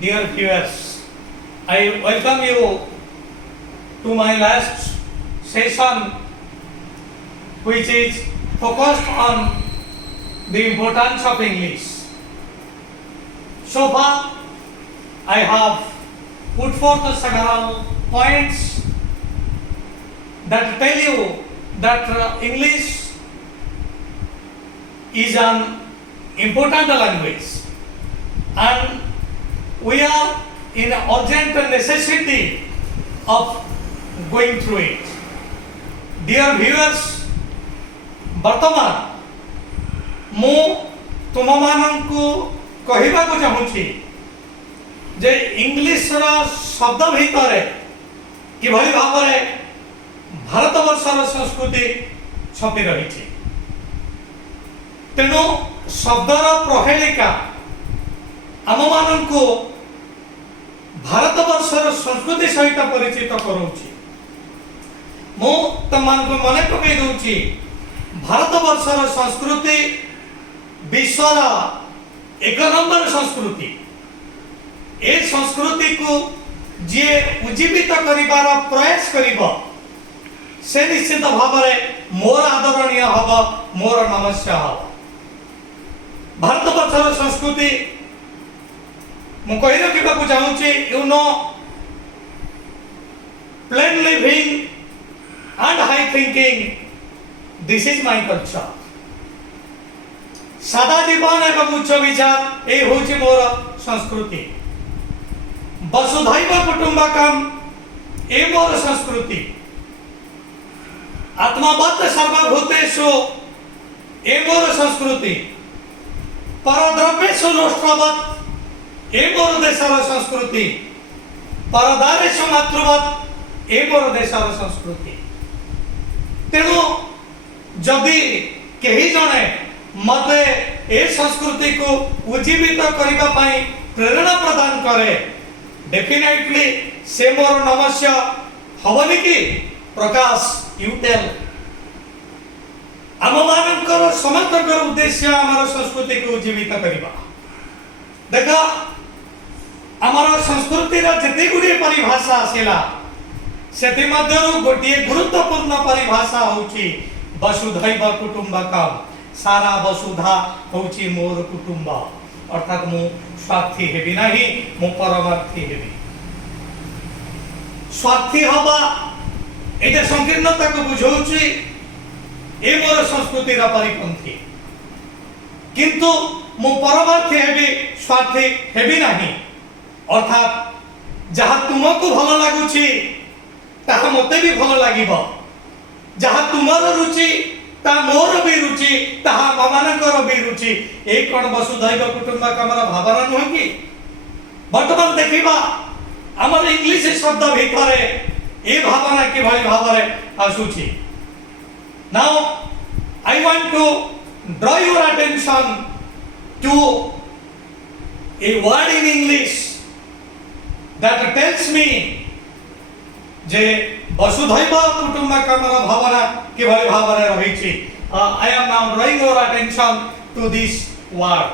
Dear viewers, I welcome you to my last session, which is focused on the importance of English. So far, I have put forth several points that tell you that English is an important language, and we are in urgent necessity of going through it. Dear viewers, वर्तमान मु तुम मानंकु कहिबा को चाहूची जे English रा शब्द भितरे किभली भाबरे भारतवर्षर संस्कृति छपि रहिछि। तेणु शब्दर प्रहेलिका आम मानंकु भारतवर्षर संस्कृति सहित परिचित कराउछि। मु तमानकु मने पकई दउछि भारतवर्षर संस्कृति विश्वर एक नंबर संस्कृति। ए संस्कृति को जे उज्जीवित करिबार प्रयास करिबो से निश्चित भावरे मोर आदरणीय हब, मोर नमस्या हब। भारतवर्षर संस्कृति मु कहि रखिबाकु चाहूछि, you know, plain living and high thinking, this is my culture. सादा जीवन एवं उच्च विचार ए होछि मोर संस्कृति। वसुधैव कुटुंबकम ए मोर संस्कृति। आत्मवत् सर्वभूतेषु ए मोर संस्कृति। परद्रव्येषु नोष्टवत् ए मोर देशर संस्कृति। परदारेषु मातृवत् ए मोर देशर संस्कृति। तेणु जदि केही जणे मते ए संस्कृति को उज्जीवित करिबा पई प्रेरणा प्रदान करे, डेफिनेटली से मोर नमस्या हबनी कि प्रकाश यू टेल। आम मानकर समग्र उद्देश्य आमर संस्कृति को उज्जीवित करिबा। देखा आमर संस्कृतिर जेते गुडी परिभाषा आसिला सेति मध्यरु गोटिए गुरुत्वपूर्ण परिभाषा होची वसुधैव कुटुंबकम। सारा वसुधा होची मोर कुटुंब, अर्थात मु स्वार्थी हेबी नाही, मु परमार्थी हेबी। स्वार्थी हबा एटा संकीर्णता को बुझौची ए मोर संस्कृति रा परिपंथी। किंतु मु परमार्थी हेबी, स्वार्थी हेबी नाही। अर्थात जहा तुमको भलो लागुची ताहा मते भी भलो लागिबो। जहा तुमर रुचि ता मोर भी रुचि, ताहा ममानकर भी रुचि। ए कोन वसुधैव कुटुंबकमर भावना नुह कि? वर्तमान देखिबा हमर इंग्लिश शब्द भितरे ए भावना कि भली भावरे आसुची। Now I want to draw your attention to a word in English that tells me जे वसुधैव कुटुंबकमर भावना किभली भावरे रहिछि। I am now drawing your attention to this word.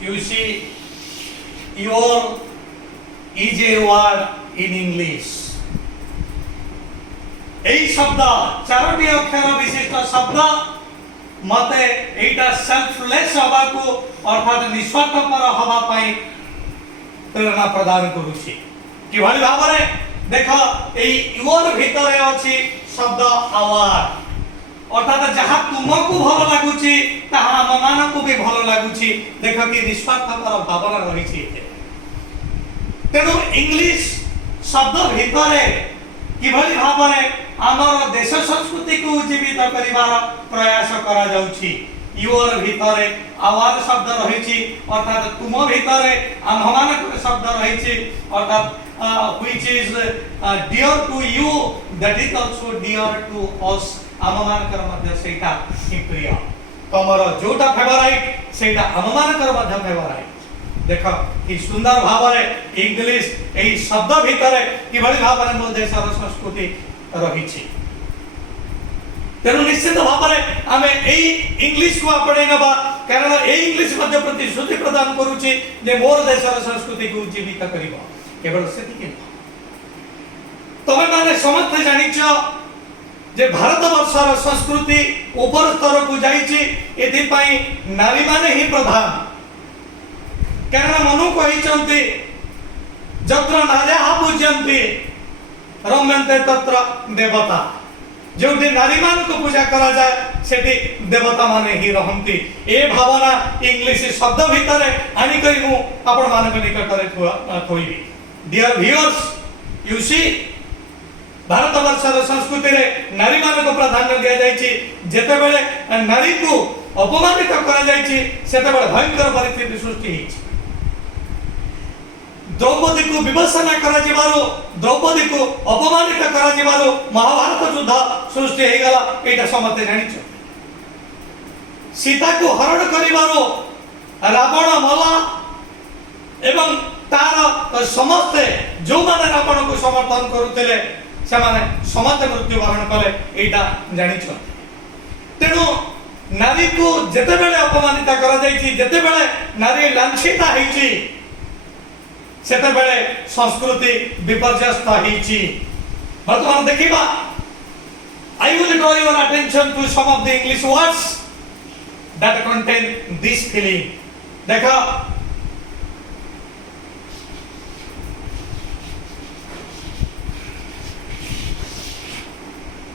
You see, your is a word in English. এই শব্দ চারটি অক্ষর বিশিষ্ট শব্দ मते एटा सेल्फलेस हवा को अर्थात निस्वार्थपर हवा पाई प्रेरणा प्रदान करूछि। किभली भाबरे देखो एई योर भितरे अछि शब्द आवार, अर्थात जहा तुमको भलो लागुछि ताहा हममानको भी भलो लागुछि। देखो कि निस्वार्थपर भावना रहिछि। तेनु इंग्लिश शब्द भितरे किभली भाबरे आमर देश संस्कृति को उज्जीवित करिवार प्रयास करा जाउछि। योर भितरे आवार शब्द रहिछि, अर्थात तुम भितरे आममानक शब्द रहिछि, अर्थात which is dear to you, that is also dear to us. आममानकर मध्य सेटा प्रिय, तमर जोटा फेवराइट सेटा आममानकर मध्य फेवराइट। देखो कि सुंदर भावरे इंग्लिश एई शब्द भितरे किभली भावरे मो देशर संस्कृति रहिछि। तेणु निश्चित भाव में आम इंग्लिश को आपणे नवा कारण ए इंग्लिश मध्य प्रतिश्रुति प्रदान करुछि जे मोर देशर संस्कृति को जीवित करिवो केवल सेतिक तमे माने समस्त जानिछ जे भारत वर्षर संस्कृति ऊपर स्तर को जाइछि एथि पई नारी माने ही प्रधान कारण मनु कहिचंती जत्र नार्याः पूज्यन्ते रम्यन्ते तत्र देवता जो नारी मान को पूजा करा जाए सेठी देवता माने ही रहंती ए भावना इंग्लिश शब्द भितर आनी करी मु आपण मानक निकट रे Thoibi dear viewers you see Bharat वर्षर संस्कृति रे नारी मान को प्राधान्य दिया जायछि जेते बेले नारी को अपमानित करा जायछि सेते बेले भयंकर परिस्थिति सृष्टि हिछि द्रौपदी को विवशना करा जिबारो द्रौपदी को अपमानित करा जिबारो महाभारत युद्ध सृष्टि हे गला एटा समते जानिछ सीता को हरण करिबारो रावण मला एवं तार समस्त जो माने रावण को समर्थन करुतले से माने समस्त मृत्यु वरण कले एटा जानिछ तेनु नारी को जेते बेले अपमानित करा जायछि जेते बेले नारी लांछिता हेछि सेते बेले संस्कृति विपर्यस्त हेछि वर्तमान देखिबा I will draw your attention to some of the English words that contain this feeling देखा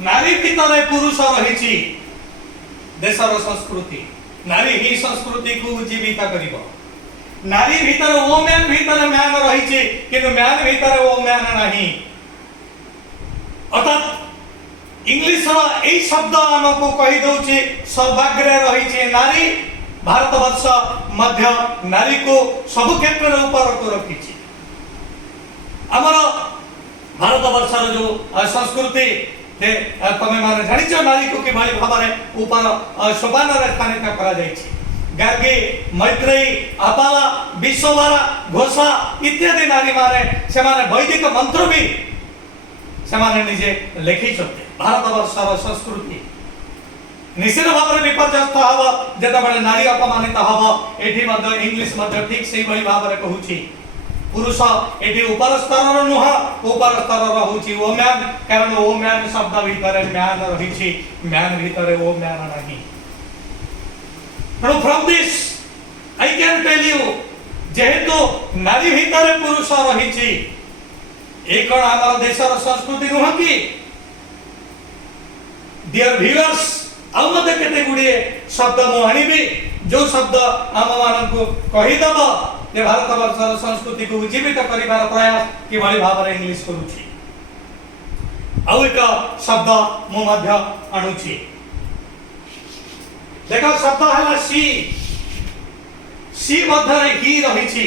नारी भितर पुरुष रहिछि देशर संस्कृति नारी ही संस्कृति को जीवित करिवो नारी भीतर वोमेन भीतर मैन रहिछि किंतु मैन भीतर वोमेन नहीं अर्थात इंग्लिश रो ए शब्द हमको कहि दउछि सर्वाग्रे रहिछि नारी भारतवर्ष मध्य नारी को सब क्षेत्र रे ऊपर को रखिछि हमर भारतवर्षर जो संस्कृति तमे माने जानिछ नारी को किभଳି भाबरे ऊपर सोपान रे स्थानित करा जायछि गार्गी मैत्रेयी आपाला विश्ववारा घोषा इत्यादि नारी माने से माने वैदिक मंत्र भी से माने निजे लिखि छथि भारतवर्षर संस्कृति निश्चित भाव में विपर्यस्त हबो जेता बेले नारी अपमानित हबो एठी मध्य इंग्लिश मध्य ठीक सेही भली भाव में कहूछि पुरुष एठी ऊपर स्तर नुह ऊपर स्तर रहुछि वोम्यान कारण वोम्यान शब्द भीतर म्यान रहिछि म्यान भीतर वोम्यान नाही from this I can tell you जेहेतु नारी भीतर पुरुष रहिछि एक हमर देशर संस्कृति नुह कि डियर व्यूअर्स आउ मते केते गुडी शब्द मु आनिबी जो शब्द आम मान को कहि दबो जे भारतवर्षर संस्कृति को जीवित करिवार प्रयास किभଳି भाବରେ इंग्लिश करूछि आउ एक शब्द मु मध्य आणुछि देखो शब्द हला सी मध्य ही रहिछि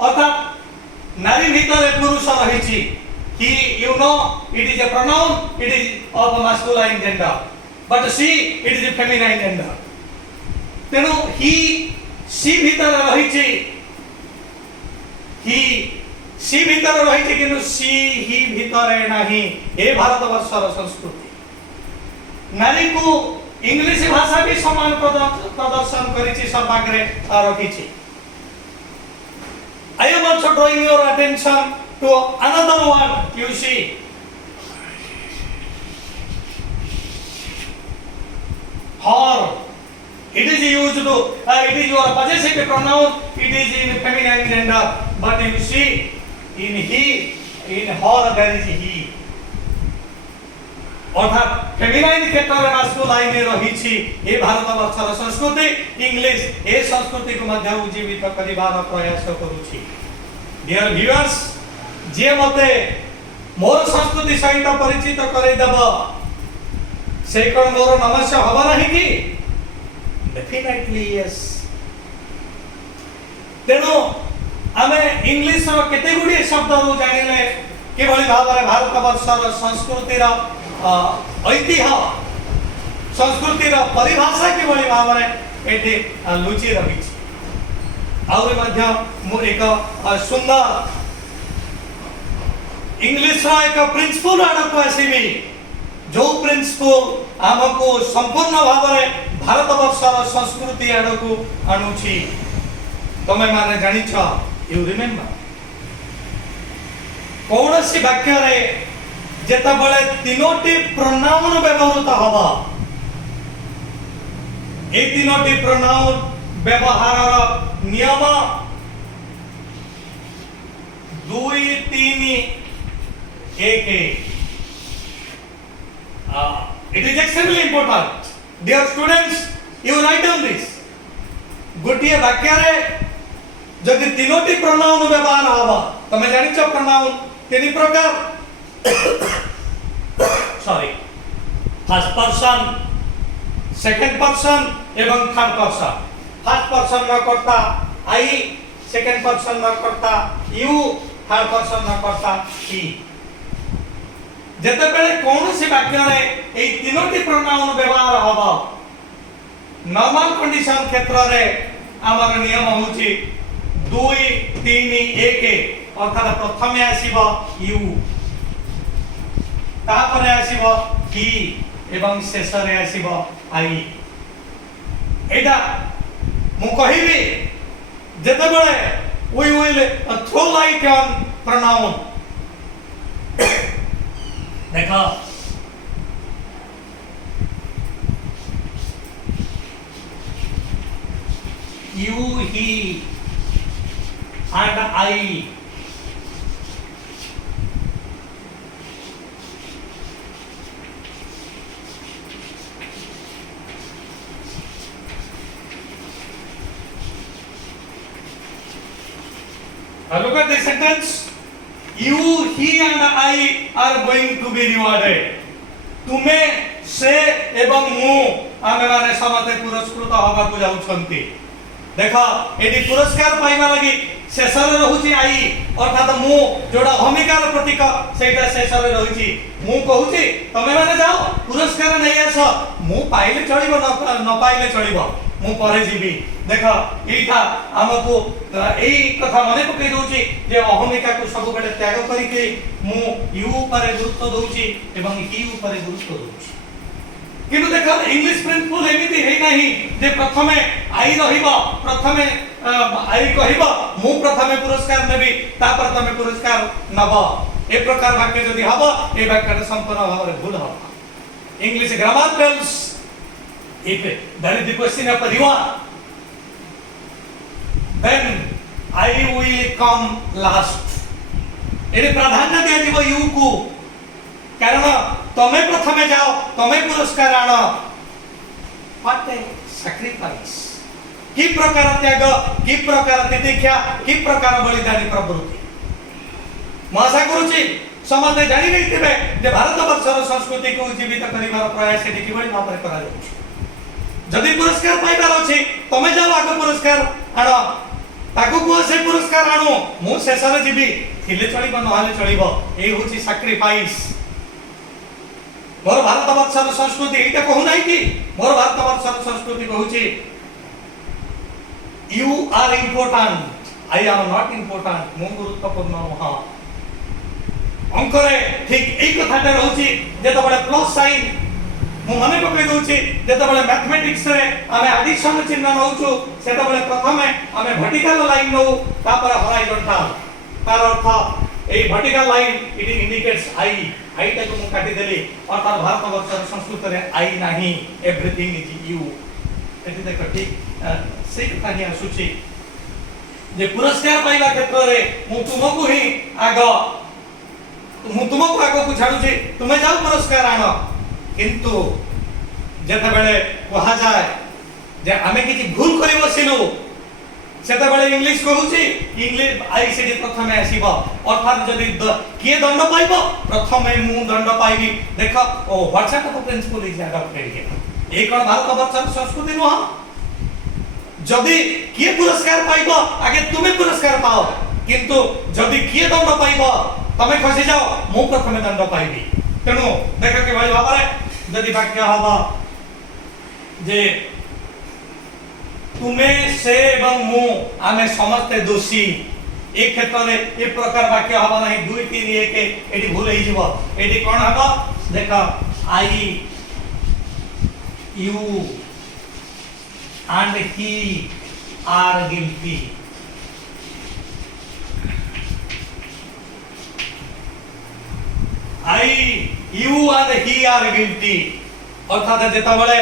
अर्थात नारी भीतर पुरुष रहिछि he you know it is a pronoun it is of a masculine gender but she it is a feminine gender तेणु he she भीतर रहिछि he she भीतर रहिछि किंतु she he भीतर नाही ए भारतवर्षर संस्कृति नारी को इंग्लिश भाषा भी समान प्रदर्शन करिछि सर्वाग्रे रखिछि I am also drawing your attention to another word you see her it is used to it is your possessive pronoun it is in feminine gender but you see in he in her there is he अर्थात feminine क्षेत्र में masculine रहिछि ए भारतवर्षर संस्कृति English ए संस्कृति को मध्य उज्जीवित करिवार प्रयास करूछि dear viewers जे मते मोर संस्कृति सहित परिचित कराई देब से कोन मोर नमस्य हबो नाही कि डेफिनेटली यस तेनो आमे इंग्लिश रो केते गुडी शब्द रो जानिले केवली भाबरे भारतवर्षर संस्कृतिर ऐतिह्य संस्कृतिर परिभाषा किभଳି भाबरे एठी लुचि रहिछि आउरे मध्य मु एक सुंदर इंग्लिश रो एक प्रिंसिपल आडको आसीबी जो प्रिंसिपल आमको संपूर्ण भाव में भारत वर्षर संस्कृति आड़ को आणुची तमे माने जानी छ यू रिमेम्बर कौन सी वाक्य रे जेता बळे तीनोटी प्रोनाउन व्यवहृत हबा ए तीनोटी प्रोनाउन व्यवहार नियम 2 3 1 it is extremely important dear students you write down this गोटिए वाक्य रे जदि तीनोटी प्रोनाउन व्यवहार हबा तमे जानि छ प्रोनाउन तीन प्रकार sorry first person second person एवं थर्ड पर्सन फर्स्ट पर्सन में करता आई सेकंड पर्सन में करता यू थर्ड पर्सन में करता ही जते बेले कौन सी वाक्य रे ए तीनोटी प्रोनाउन व्यवहार हबा नॉर्मल कंडीशन क्षेत्र रे हमर नियम होची 2 3 1 अर्थात प्रथमे आसीबो यू तापरे आसीबो ही एवं शेष रे आसीबो आई एटा मु कहिबी जते बेले we will throw light on pronoun देखो you he and I look at this sentence you he and I are going to be rewarded तुमे से एवं मु आमे माने समते पुरस्कृत होबा को जाउछंती देखो एडी पुरस्कार पाइबा लागि शेषर रहुची आई अर्थात मु जोडा भूमिकार प्रतीक सेटा शेषर रहुची मु कहूची तमे माने जाओ पुरस्कार नै आस मु पाइले चलिबो न पाइले चलिबो मु परे जीवी देखो एटा हमको एई कथा मने पकई दोची जे अहमिका को सब बेले त्याग करिके मु यू ऊपर गुरुत्व दोची एवं ही ऊपर गुरुत्व दोची किंतु देखो इंग्लिश प्रिंसिपल एमिति हे नाही जे प्रथमे आई रहिबो प्रथमे आई कहिबो मु प्रथमे पुरस्कार नेबी तापर तमे पुरस्कार नबो ए प्रकार वाक्य जदि हबो ए वाक्य संपूर्ण भाव रे भूल हबो English grammar tells if there is the question of reward then I will come last एरे प्राधान्य दिया जीवो यू को कारण तमे प्रथमे जाओ तमे पुरस्कार आनो व्हाट ए सैक्रिफाइस की प्रकार त्याग की प्रकार तितिक्षा की प्रकार बलिदानी प्रवृत्ति म आशा करूची समते जानि नैथिबे जे भारत वर्षर संस्कृति को जीवित करिवार प्रयास एठी किबळी भाबरे करा जाउछि जदि पुरस्कार पाइबार अछि तमे जाओ आगो पुरस्कार आनो ताको को से पुरस्कार आनो मु शेषरे जीवी थिले चलिबो नहाले चलिबो ए होछि सैक्रिफाइस मोर भारत वर्षर संस्कृति एटा कहू नाही कि मोर भारत वर्षर संस्कृति कहूछि you are important I am not important मु गुरुत्वपूर्ण नह अंकरे ठीक एई कथाटा रहउछि जेते बडे प्लस साइन मु मने पकई दोछि जेते बडे मैथमेटिक्स रे आमे एडिशन चिन्ह नउछु सेते बडे प्रथमे आमे वर्टिकल लाइन नो तापर हॉरिजॉन्टल तार अर्थ ए वर्टिकल लाइन इट इंडिकेट्स आई आईटा को मु काटी देली अर्थात भारत वर्षर संस्कृत रे आई नाही एवरीथिंग इज यू एति देखो ठीक से कथा ही आसुची जे पुरस्कार पाइबा क्षेत्र रे मु तुमको ही आगो मु तुमको आगो को छाडुची तुमे जाओ पुरस्कार आनो किंतु जेते बेले कहा जाय जे आमे किछि भूल करि बसिनु सेते बेले इंग्लिश कहूची इंग्लिश आई से प्रथमे आसीबो अर्थात जदि किए दंड पाइबो प्रथमे मु दंड पाइबी देखो ओ what sort of principle is adopted here ए कोन भारत वर्षर संस्कृति नो जदि किए पुरस्कार पाइबो आगे तुमे पुरस्कार पाओ किंतु जदि किए दंड पाइबो तमे खसी जाओ मु प्रथमे दंड पाइबी तेनु देखो के भाई बाबा जदि वाक्य हबा जे तुमे से एवं मु आमे समस्त दोषी ए क्षेत्र रे ए प्रकार वाक्य हबा नाही 2 3 1 एडी भूल हे जिवो एडी कोन हबा देखो I, you and he are guilty. I, you and he are guilty. अर्थात जेतबेले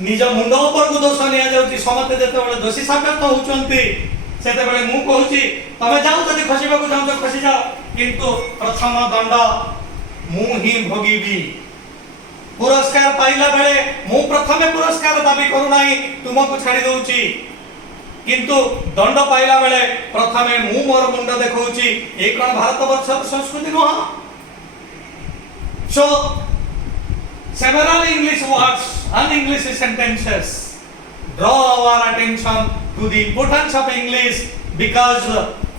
निज मुंड ऊपर को दोष निया जाउची समते जेतबेले दोषी साब्यस्त होउचंती सेतेबेले मु कहूची तमे जाऊ जदी खसिबा को जाऊ तो खसि जाओ किंतु प्रथम दंड मु ही भोगीबी पुरस्कार पाइला बेले मु प्रथमे पुरस्कार दाबी करू नाही तुमको छाडी दउची किंतु दंड पाइला बेले प्रथमे मु मोर मुंड देखौची ए कोन भारतवर्षर संस्कृति नह So, several English words and English sentences draw our attention to the importance of English because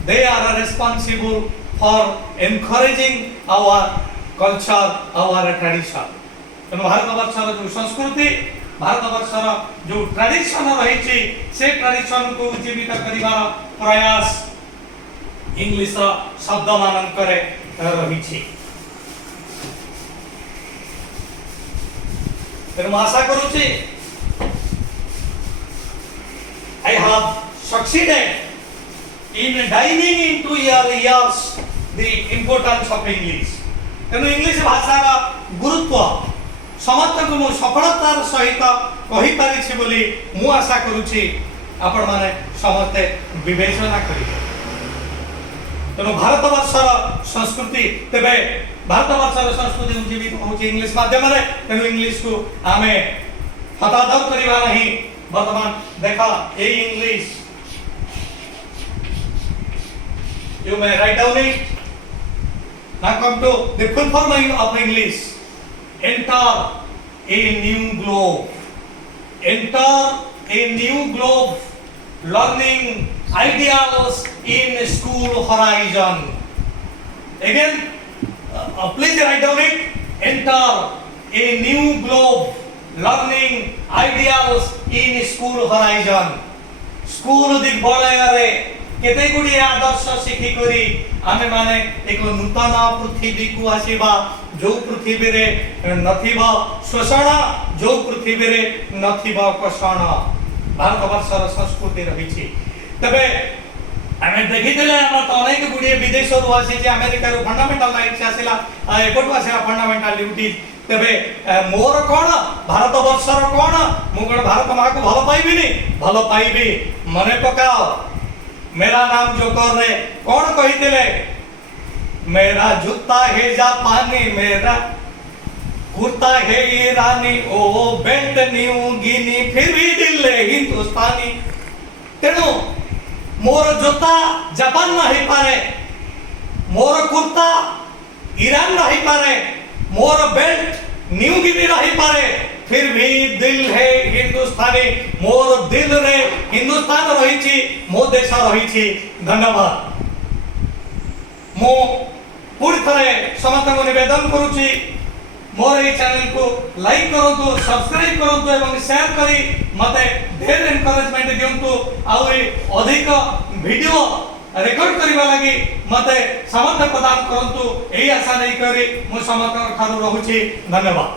they are responsible for encouraging our culture, our tradition. तेणु भारतवर्षर जो संस्कृति भारतवर्षर जो ट्रेडिशन रही से ट्रेडिशन को जीवित करिवार प्रयास इंग्लिश शब्द मानकर रही तेणु आशा करुची I have succeeded in diving into your ears the importance of English. तेणु इंग्लिश भाषार गुरुत्व समस्त को मु सफलतार सहित कहि पारिछि बोली मु आशा करुछि आपण माने समस्त विवेचना करिवे तेणु भारतवर्षर संस्कृति तेबे भारतवर्षर संस्कृति जीवित होछि इंग्लिश माध्यम रे तेणु इंग्लिश को आमे हतादर करिवा नहीं वर्तमान देखा ए English you may write down it now come to the full form of English enter a new globe learning ideas in school horizon again please write down it enter a new globe learning ideas in school horizon school दिग बळायरे केते गुडी आदर्श शिखी करी आमे माने एक नूतन पृथ्वी को आसीबा जो पृथ्वी रे नथिबा शोषण जो पृथ्वी रे नथिबा कोषण भारतवर्षर संस्कृति रहिछि तबे आमे देखिदेले हम तो अनेक गुडी विदेश रु आसी जे अमेरिका रु फंडामेंटल राइट्स आसीला एपटु आसीला फंडामेंटल ड्यूटी तबे मोर कोन भारतवर्षर कोन मु कोन भारत मां को भलो पाइबिनी भलो पाइबी मने पकाओ मेरा नाम जोकर रे कौन कहितेले मेरा जूता है जापानी मेरा कुर्ता है ईरानी ओ बेल्ट न्यू गिनी फिर भी दिल है हिंदुस्तानी तेणु मोर जूता जापान नहीं पारे मोर कुर्ता ईरान नहीं पारे मोर बेल्ट न्यू गिनी नहीं पारे फिर भी दिल है हिंदुस्तानी मोर दिल रे हिंदुस्तान रही मो देश रही धन्यवाद मो पूरी थरे समस्त को निवेदन करूची मोर ए चैनल को लाइक करंतु सब्सक्राइब करंतु एवं शेयर करी मते ढेर एनकरेजमेंट दियंतु आउरी अधिक वीडियो रेकॉर्ड करबा लागि मते समर्थ प्रदान करंतु एई आशा नै करी मो समस्त खानु रहूची धन्यवाद।